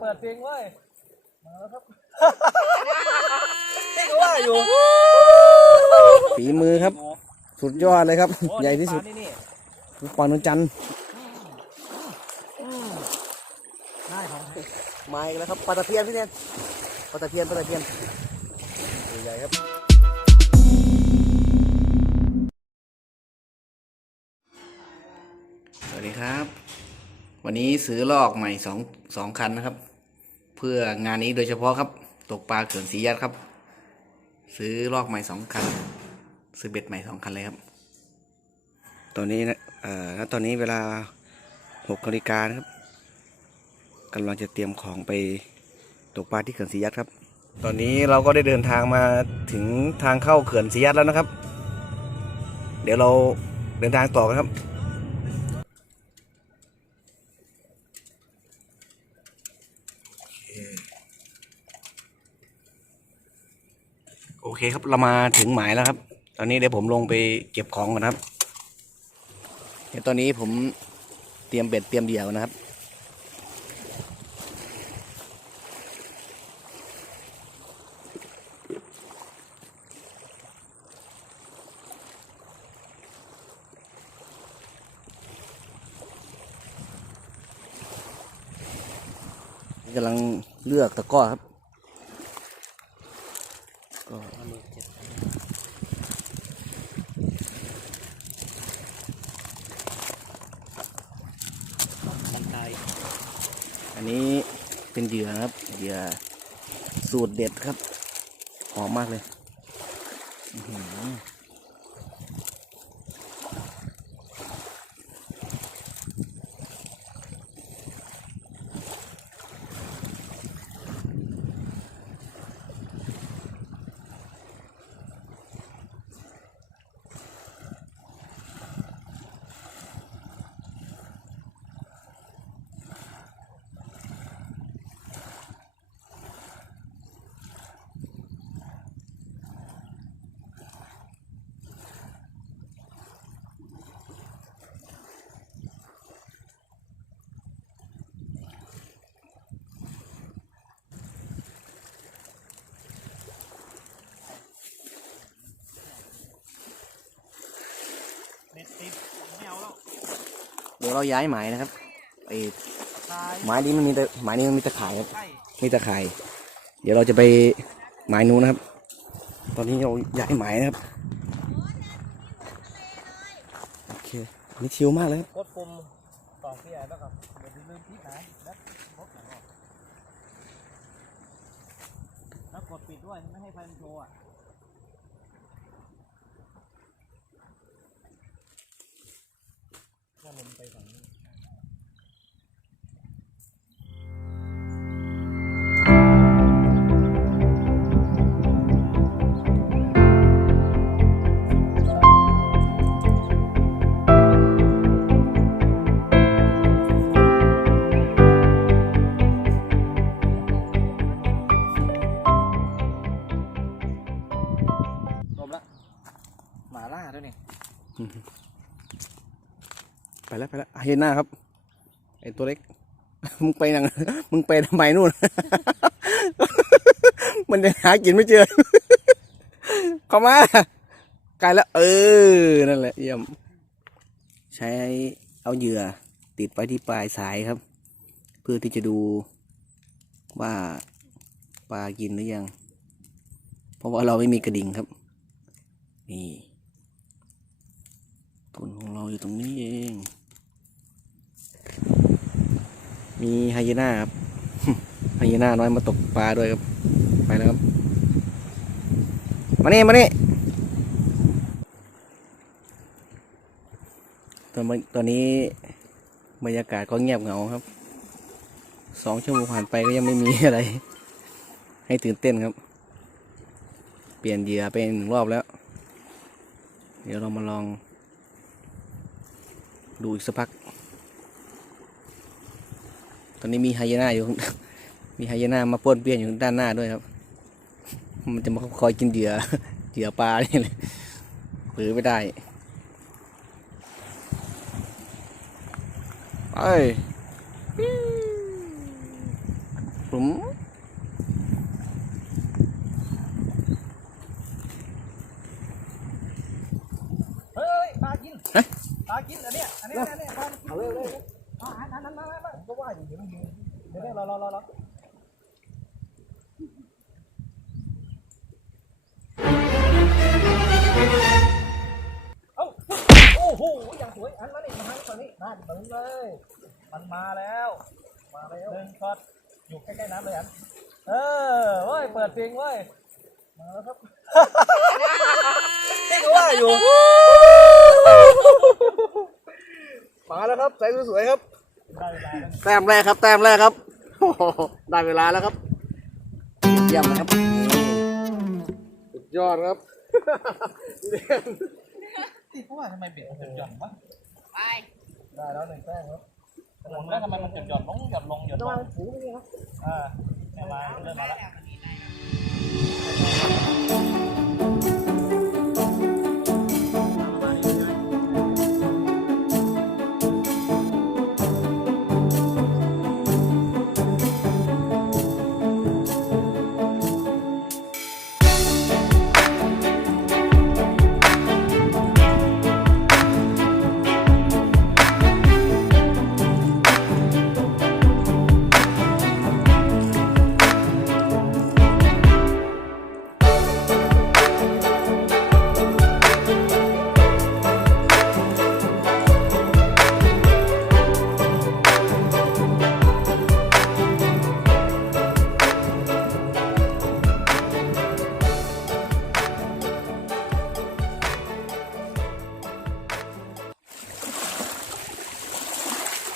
เปิดเพลงเว้ยมาแล้วครับนี่ก็ว่าอยู่ฝีมือครับ สุดยอดเลยครับโอ้ใหญ่ที่สุดปลานี่นี่ลูกปลานนจันทร์ได้ของแท้มาอีกแล้วครับปลาตะเพียนพี่เนนปลาตะเพียนปลาตะเพียนใหญ่ครับสวัสดีครับ วันนี้ซื้อลอกใหม่สองสองคันนะครับ เพื่องานนี้โดยเฉพาะครับ ตกปลาเขื่อนศรียัดครับ ซื้อลอกใหม่สองคัน ซื้อเบ็ดใหม่สองคันเลยครับ ตอนนี้นะเอ่อณตอนนี้เวลาหกนาฬิกานะครับกำลังจะเตรียมของไปตกปลาที่เขื่อนศรียัดครับ ตอนนี้เราก็ได้เดินทางมาถึงทางเข้าเขื่อนศรียัดแล้วนะครับ เดี๋ยวเราเดินทางต่อกันครับ เคครับเรามาถึงหมายแล้วครับ ตอนนี้เดี๋ยวผมลงไปเก็บของก่อนครับ เดี๋ยวตอนนี้ผมเตรียมเบ็ดเตรียมเหยื่อก่อนะครับ กำลังเลือกตะก้อครับก็ กันไกล อันนี้เป็นเหยื่อนะครับเหยื่อสูตร เด็ดครับ หอมมากเลยอื้อหือเน็ตติดไม่เอาแล้ว เดี๋ยวเราย้ายหมายนะครับไอ้ตายไม้นี้มันมีแต่ไม้นี้มันมีตะข่ายครับใกล้มีตะข่าย เดี๋ยวเราจะไปหมายนู้นนะครับ ตอนนี้เราย้ายหมายนะครับโอเคอันนี่ชิลมากเลยครับ เห็นหน้าครับ ไอตัวเล็ก มึงไปยังมึงไปทำไมนู่น มันจะหากินไม่เจอ เข้ามาไกลแล้ว เออ นั่นแหละเยี่ยม ใช้เอาเหยื่อติดไว้ที่ปลายสายครับ เพื่อที่จะดูว่าปลากินหรือยัง เพราะว่าเราไม่มีกระดิ่งครับ นี่ทุนของเราอยู่ตรงนี้เอง มีไฮยีน่าครับไฮยีน่าน้อยมาตกปลาด้วยครับ ไปแล้วครับ มานี่มานี่ตอนตอนนี้บรรยากาศก็เงียบเหงาครับ สองชั่วโมงผ่านไปก็ยังไม่มีอะไร ให้ตื่นเต้นครับ เปลี่ยนเหยื่อไปหนึ่งรอบแล้ว เดี๋ยวเรามาลองดูอีกสักพัก ตอนนี้มีไฮยีน่าอยู่ มีไฮยีน่ามาป้วนเปี้ยนอยู่ด้านหน้าด้วยครับ มันจะมาคอยกินเหยื่อ เหยื่อปลานี่เลยเผือไม่ได้ไปผมเฮ้ยปลากินปลากินอันเนี้ยอันเนี้ยอันเนี้ยปลากินเอาเลยเลยอาหารนั้นมามาผมก็ว่าอยู่ เดี๋ยวรอรอรอรอเอ้าโอ้โหอย่างสวยอันนั้นนี่มาทางฝั่งนี้นั่นตึงเลย มันมาแล้ว มาแล้วหนึ่งช็อตอยู่ใกล้ๆน้ำเลยอันเออเว้ยเปิดเพลงเว้ยมาแล้วครับที่ว่าอยู่มาแล้วครับใส่สวยๆครับ แต้มแรกครับ แต้มแรกครับโอ้โหได้เวลาแล้วครับเยี่ยมเลยครับนี่สุดยอดครับที่เขาว่าทำไมเบ็ดมันหย่อนวะไปได้แล้วหนึ่งแต้มครับแล้วทำไมมันหย่อนหย่อนลงหย่อนลงหย่อนลงถูนี่ครับอ่าเนี่ยมาเริ่มมาแล้ว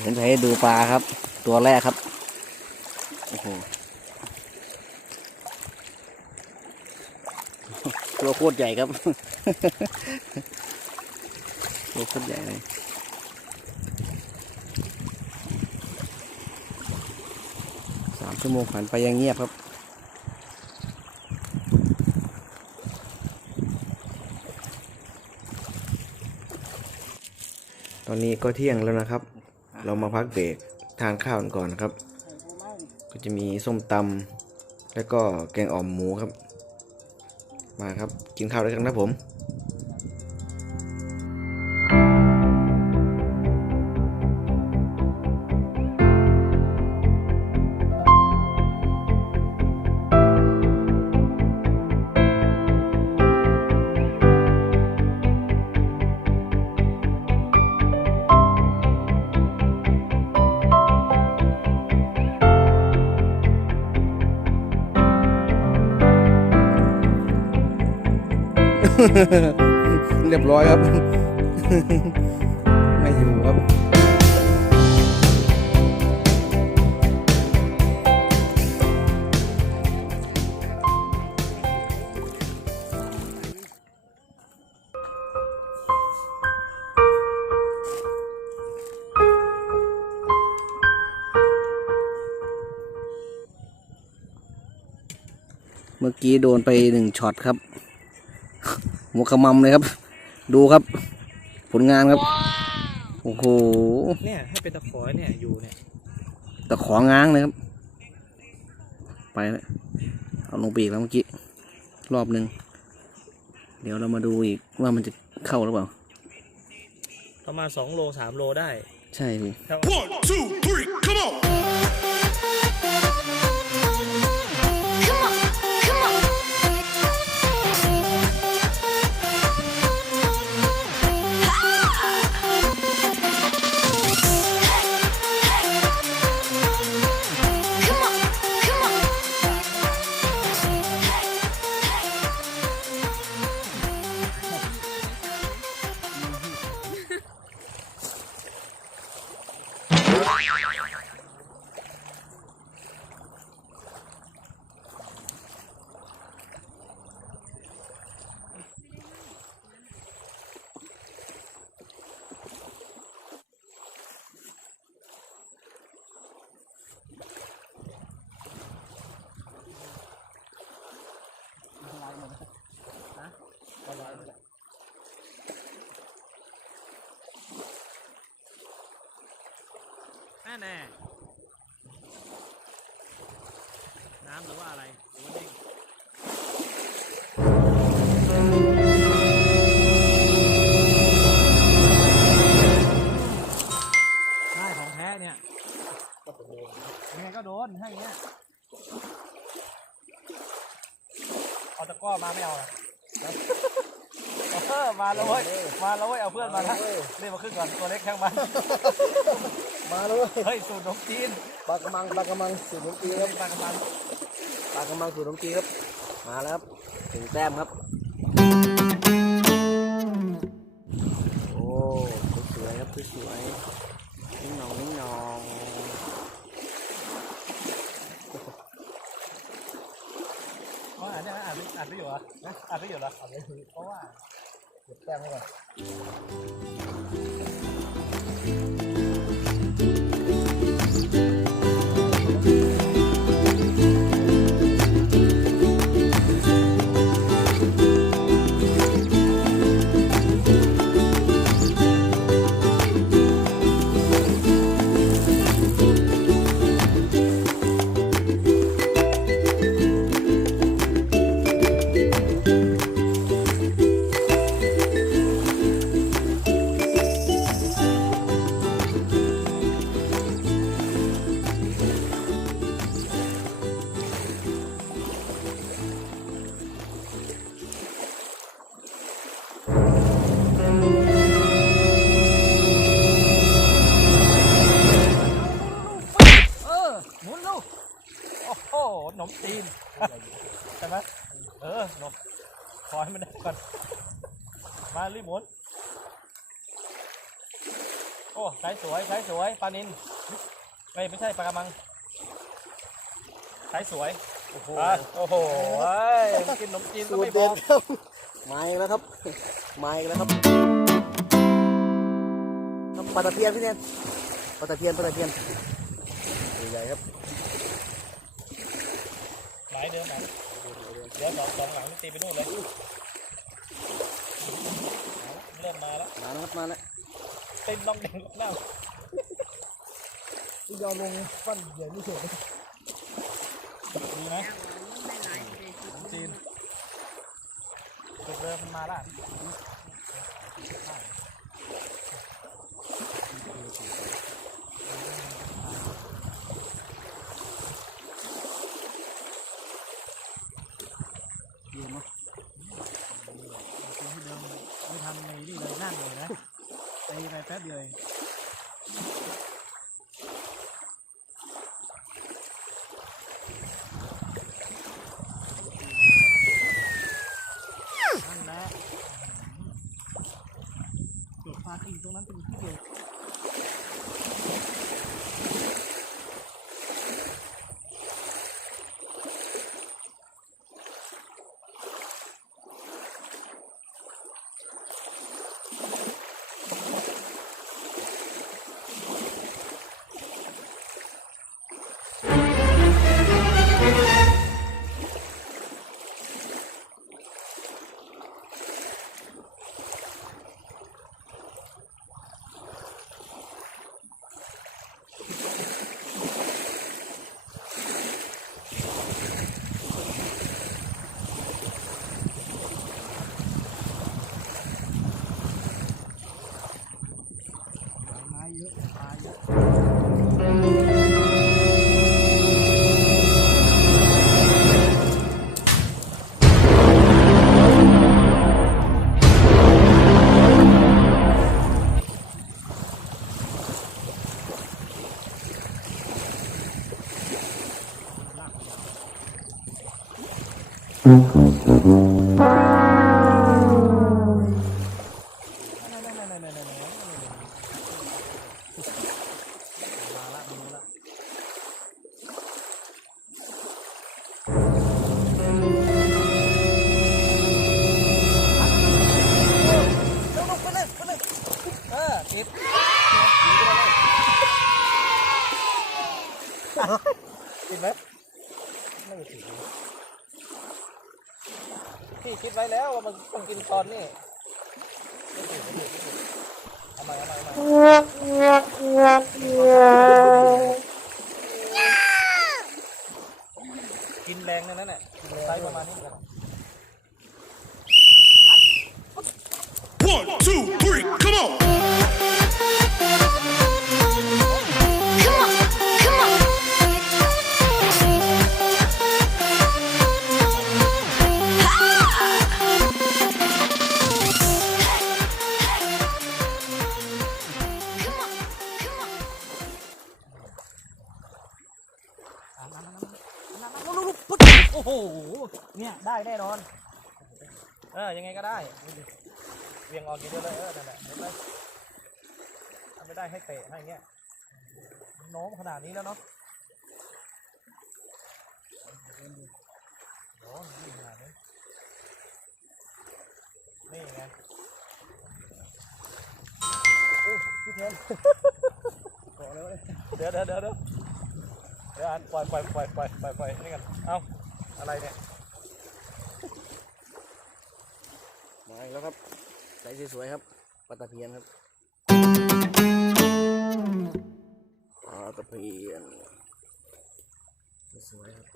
เห็นไปให้ดูปลาครับ ตัวแรกครับ โอ้โห ตัวโคตรใหญ่ครับ ตัวโคตรใหญ่เลยสามชั่วโมงผ่านไปยังเงียบครับตอนนี้ก็เที่ยงแล้วนะครับ เรามาพักเบรกทานข้าวกันก่อนนะครับ ก็จะมีส้มตำแล้วก็แกงอ่อมหมูครับ มาครับกินข้าวด้วยกันนะผม เรียบร้อยครับ ไม่อยู่ครับเมื่อกี้โดนไปหนึ่งช็อตครับ หัวขมำเลยครับ ดูครับ ผลงานครับ โอ้โห เนี่ยให้เป็นตะขอเนี่ยอยู่เนี่ยตะของ้างเลยครับ ไปแล้วเอาลงไปอีกแล้วเมื่อกี้รอบหนึ่งเดี๋ยวเรามาดูอีกว่ามันจะเข้าหรือเปล่า ประมาณสองโลสามโลได้ใช่พี่ One, two, Bye. มังปลากระมังสูตรน้ำจีครับปลากระมังปลากระมังสูตรน้ำจีครับ มาแล้วครับถึงแต้มครับ โอ้สวยครับสวยนิ่งนองนิ่งนองอ๋ออ่านได้ไหมอ่านอ่านได้อยู่เหรอนะอ่านได้อยู่เหรออ่านได้อยู่เพราะว่าเก็บแต้มไว้ก่อน สวยสายสวยปลานินไม่ไม่ใช่ปลากระมังสายสวยโอ้โหอะโอ้โหเฮ้ยมันกินขนมจีนก็สูตไม่รบเด็อดกครับมาอีกแล้วครับมาอีกแล้วครับครับปลาตะเพียนพี่เนี่ยปลาตะเพียนปลาตะเพียนตัวใหญ่ครับหมายเดิมไหมเดี๋ยวสองสองหลังตีไปนู่นเลยเริ่มมาแล้วมาแล้วครับมาแล้ว เต้นน้องเด่งหน้า ที่ยอมลงปั้นใหญ่ไม่เฉยดีไหมจีนจุดเริ่มมันมาละ ต้องกินตอนนี้ไม่ติดไม่ติดไม่ติดเอาม่เอาม่เอาม่กินแรงนั่นนั่นแหละไซส์ประมาณนี้กัน One, two, ตะให้เงี้ยมันโน้มขนาดนี้แล้วเนาะโอ้ยขนาดนี้นี่ไงโอ้พี่เทนเกาะแล้วเดี๋ยวเดี๋ยวเดี๋ยวเดี๋ยวเดี๋ยวอันปล่อยปล่อยปล่อยปล่อยปล่อยปล่อยนี่กันเอ้าอะไรเนี่ยมาอีกแล้วครับใสสวยๆครับปลาตะเพียนครับ ปลาตะเพียนสวยครับ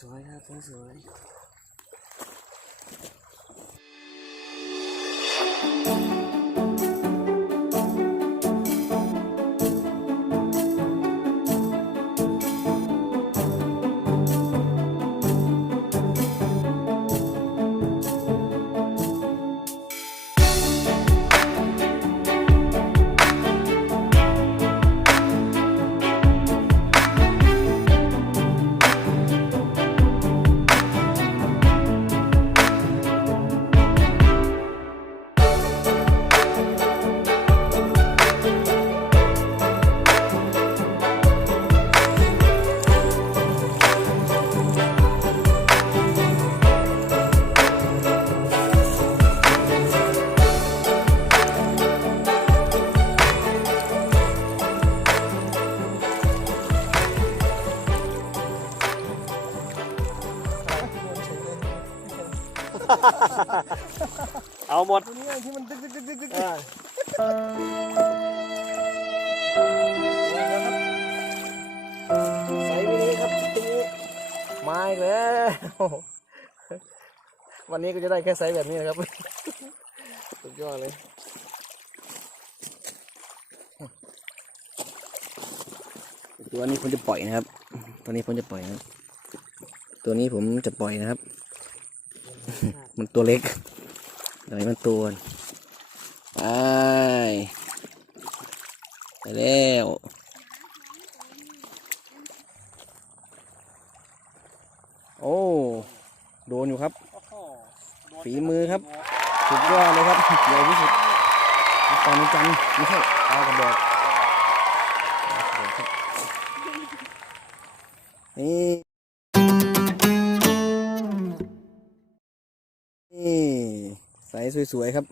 สวยครับสวย แล้ว วันนี้ก็จะได้แค่ไซส์แบบนี้นะครับ สุดยอดเลย ตัวนี้ผมจะปล่อยนะครับ ตัวนี้ผมจะปล่อยนะตัวนี้ผมจะปล่อยนะครับ มันตัวเล็กเดี๋ยวให้มันตัวไปไปแล้ว โอ้ โดนอยู่ครับ ฝีมือครับ สุดยอดเลยครับใหญ่ที่สุดตอนนี้จันทร์ไม่ใช่ปลากระบอกนี่นี่ใสสวยๆครับ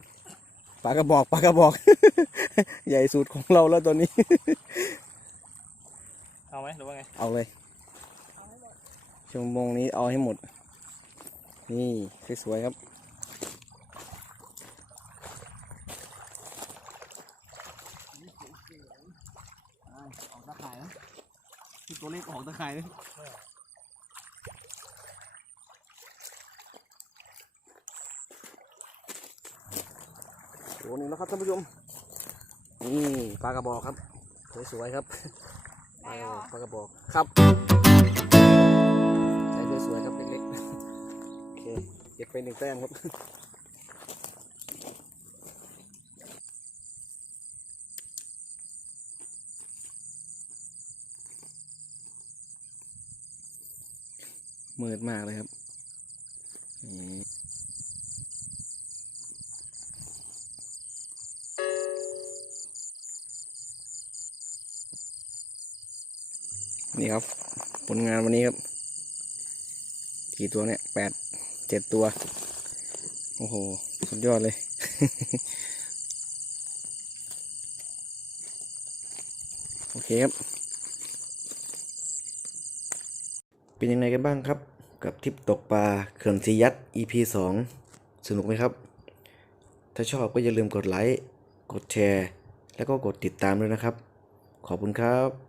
ปลากระบอกปลากระบอก ใหญ่สุดของเราแล้วตอนนี้ เอาไหมหรือว่าไง เอาเลยชั่วโมงนี้เอาให้หมด นี่สวยๆครับ ออกตะข่ายนะที่ ตัวเล็กออกตะข่ายนะโดนอีกแล้วครับท่านผู้ชม นี่ปลากระบอกครับ สวยๆครับเออปลากระบอกครับใช้สวยๆครับเล็กๆโอเคเก็บไปหนึ่งแต้มครับ มืดมากเลยครับนี่นี่ครับ ผลงานวันนี้ครับ กี่ตัวเนี่ยแปดเจ็ดตัว โอ้โห สุดยอดเลย โอเคครับ เป็นยังไงกันบ้างครับ กับทิปตกปลาเขื่อนสียัด EP 2 สนุกไหมครับ ถ้าชอบก็อย่าลืมกดไลค์ กดแชร์ แล้วก็กดติดตามด้วยนะครับ ขอบคุณครับ